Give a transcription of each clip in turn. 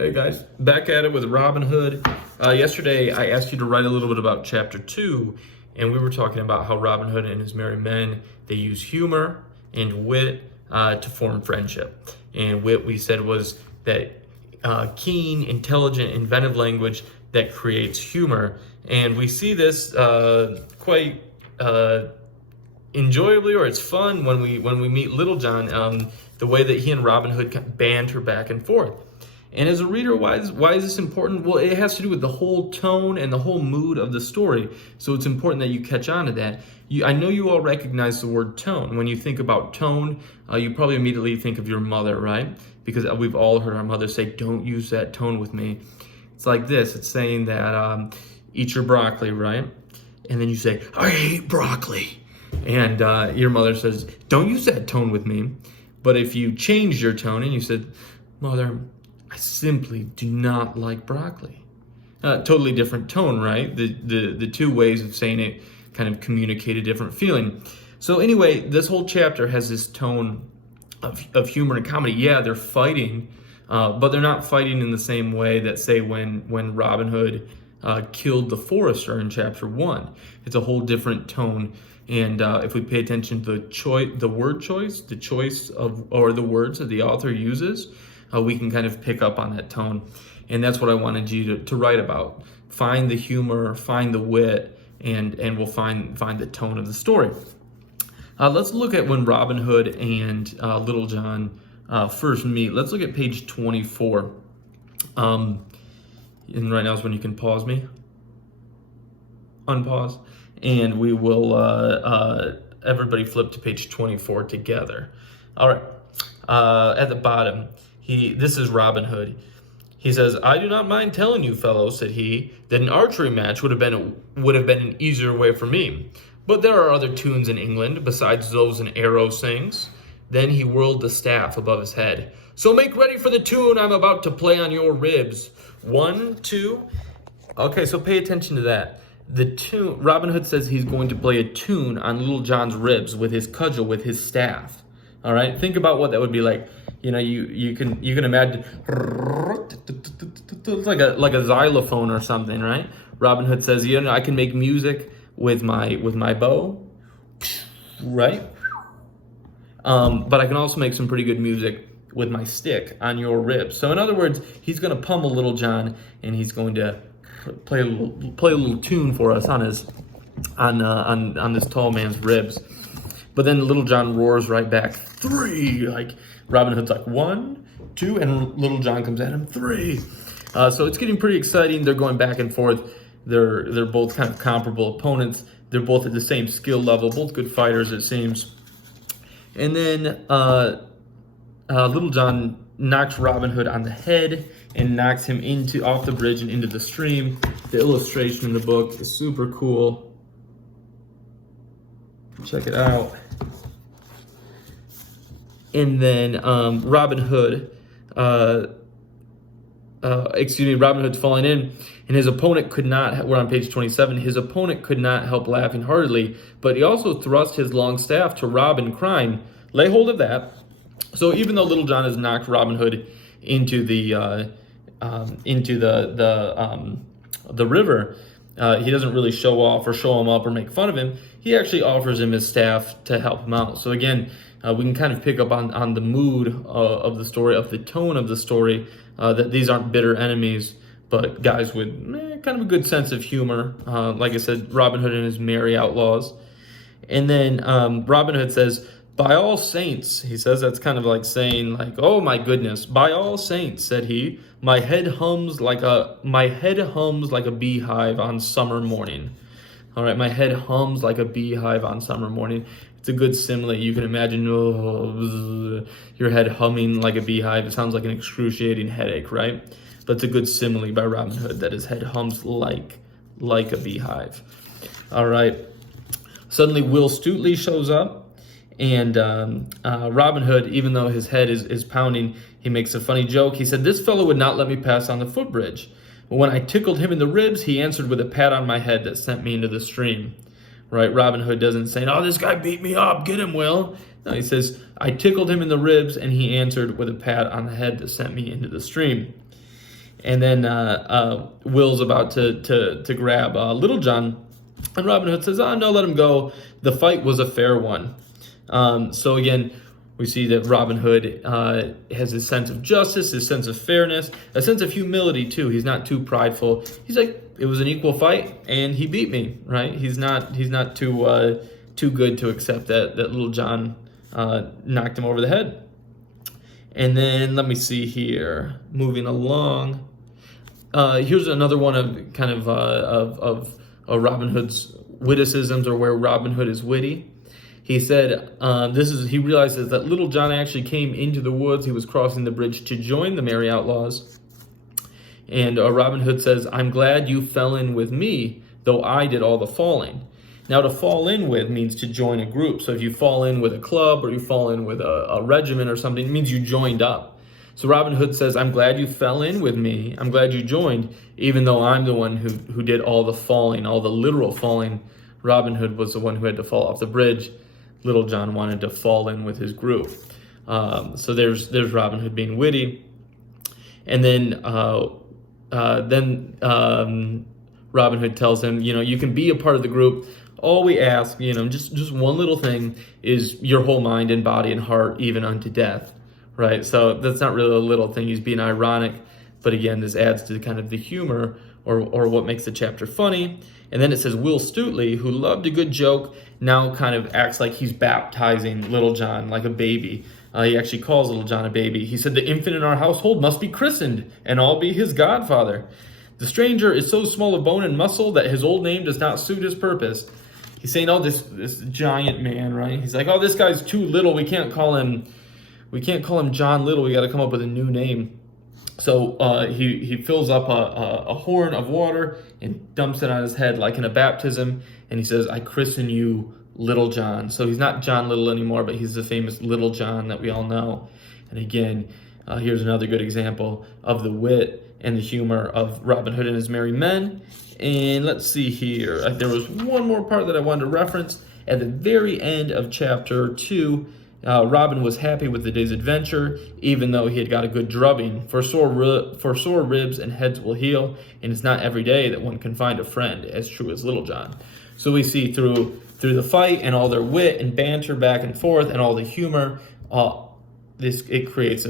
Hey guys, back at it with Robin Hood. Yesterday I asked you to write a little bit about chapter 2, and we were talking about how Robin Hood and his merry men, they use humor and wit to form friendship. And wit, we said, was that keen, intelligent, inventive language that creates humor. And we see this quite enjoyably, or it's fun when we meet Little John, the way that he and Robin Hood banter back and forth. And as a reader, why is this important? Well, it has to do with the whole tone and the whole mood of the story. So it's important that you catch on to that. I know you all recognize the word tone. When you think about tone, you probably immediately think of your mother, right? Because we've all heard our mother say, "Don't use that tone with me." It's like this. It's saying that eat your broccoli, right? And then you say, "I hate broccoli." And your mother says, "Don't use that tone with me." But if you changed your tone and you said, "Mother, I simply do not like broccoli." Totally different tone, right? The two ways of saying it kind of communicate a different feeling. So anyway, this whole chapter has this tone of humor and comedy. Yeah, they're fighting, but they're not fighting in the same way that, say, when Robin Hood killed the forester in chapter 1. It's a whole different tone. And if we pay attention to the word choice, the choice of, or the words that the author uses, we can kind of pick up on that tone. And that's what I wanted you to write about. Find the humor, find the wit, and we'll find the tone of the story. Let's look at when Robin Hood and Little John first meet. Let's look at page 24. And right now is when you can pause me. Unpause. And we will, everybody flip to page 24 together. All right. At the bottom, this is Robin Hood. He says, "I do not mind telling you, fellows," said he, "that an archery match would have been an easier way for me. But there are other tunes in England besides those an arrow sings." Then he whirled the staff above his head. "So make ready for the tune I'm about to play on your ribs. 1, 2. Okay, so pay attention to that. The tune, Robin Hood says he's going to play a tune on Little John's ribs with his cudgel, with his staff. All right, think about what that would be like. You know, you can imagine like a xylophone or something, right? Robin Hood says, "You know, I can make music with my bow, right? But I can also make some pretty good music with my stick on your ribs." So in other words, he's going to pummel Little John, and he's going to play a little tune for us on this tall man's ribs. But then Little John roars right back, 3. Like Robin Hood's like 1, 2, and Little John comes at him, 3. So it's getting pretty exciting. They're going back and forth. They're both kind of comparable opponents. They're both at the same skill level, both good fighters, it seems. And then Little John knocks Robin Hood on the head and knocks him off the bridge and into the stream. The illustration in the book is super cool. Check it out. And then Robin Hood's falling in, and his opponent could not, we're on page 27, his opponent could not help laughing heartily, but he also thrust his long staff to Robin, crying, "Lay hold of that." So even though Little John has knocked Robin Hood into the river, he doesn't really show off or show him up or make fun of him. He actually offers him his staff to help him out. So again, we can kind of pick up on the mood of the story, of the tone of the story, that these aren't bitter enemies, but guys with kind of a good sense of humor. Like I said, Robin Hood and his merry outlaws. And then Robin Hood says, "By all saints," he says, that's kind of like saying, like, "Oh my goodness, by all saints," said he, my head hums like a beehive on summer morning." All right, my head hums like a beehive on summer morning. It's a good simile. You can imagine your head humming like a beehive. It sounds like an excruciating headache, right? But it's a good simile by Robin Hood that his head hums like a beehive. All right. Suddenly, Will Stutely shows up, and Robin Hood, even though his head is pounding, he makes a funny joke. He said, "This fellow would not let me pass on the footbridge. When I tickled him in the ribs, he answered with a pat on my head that sent me into the stream." Right? Robin Hood doesn't say, "Oh, this guy beat me up. Get him, Will." No, he says, "I tickled him in the ribs, and he answered with a pat on the head that sent me into the stream." And then Will's about to grab Little John, and Robin Hood says, "Oh no, let him go. The fight was a fair one." So again, we see that Robin Hood has his sense of justice, his sense of fairness, a sense of humility too. He's not too prideful. He's like, it was an equal fight, and he beat me, right? He's not too good to accept that Little John knocked him over the head. And then let me see here, moving along. Here's another one of kind of Robin Hood's witticisms, or where Robin Hood is witty. He said, he realizes that Little John actually came into the woods. He was crossing the bridge to join the merry outlaws. And Robin Hood says, "I'm glad you fell in with me, though I did all the falling." Now, to fall in with means to join a group. So if you fall in with a club, or you fall in with a regiment or something, it means you joined up. So Robin Hood says, "I'm glad you fell in with me. I'm glad you joined, even though I'm the one who did all the falling, all the literal falling. Robin Hood was the one who had to fall off the bridge. Little John wanted to fall in with his group." So there's Robin Hood being witty. And then Robin Hood tells him, you can be a part of the group. All we ask, just one little thing, is your whole mind and body and heart, even unto death, right? So that's not really a little thing. He's being ironic, but again, this adds to kind of the humor, or what makes the chapter funny. And then it says, Will Stutely, who loved a good joke, now kind of acts like he's baptizing Little John like a baby. He actually calls Little John a baby. He said, "The infant in our household must be christened, and I'll be his godfather. The stranger is so small of bone and muscle that his old name does not suit his purpose." He's saying, this giant man, right? He's like, "Oh, this guy's too little. We can't call him John Little. We got to come up with a new name." So he fills up a horn of water and dumps it on his head like in a baptism, and he says, "I christen you Little John." So he's not John Little anymore, but he's the famous Little John that we all know. And again, here's another good example of the wit and the humor of Robin Hood and his merry men. And let's see here. There was one more part that I wanted to reference. At the very end of chapter 2, Robin was happy with the day's adventure, even though he had got a good drubbing. For sore ribs and heads will heal, and it's not every day that one can find a friend as true as Little John. So we see through the fight and all their wit and banter back and forth and all the humor, it creates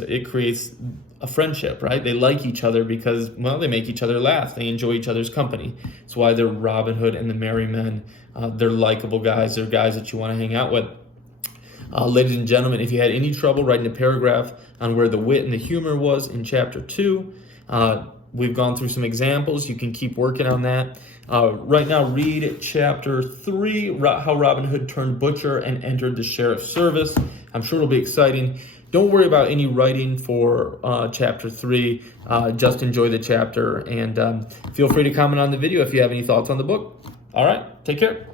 a friendship, right? They like each other because, well, they make each other laugh. They enjoy each other's company. That's why they're Robin Hood and the Merry Men. They're likable guys. They're guys that you want to hang out with. Ladies and gentlemen, if you had any trouble writing a paragraph on where the wit and the humor was in chapter 2, we've gone through some examples. You can keep working on that. Right now, read chapter 3, how Robin Hood turned butcher and entered the sheriff's service. I'm sure it'll be exciting. Don't worry about any writing for chapter 3. Just enjoy the chapter, and feel free to comment on the video if you have any thoughts on the book. All right, take care.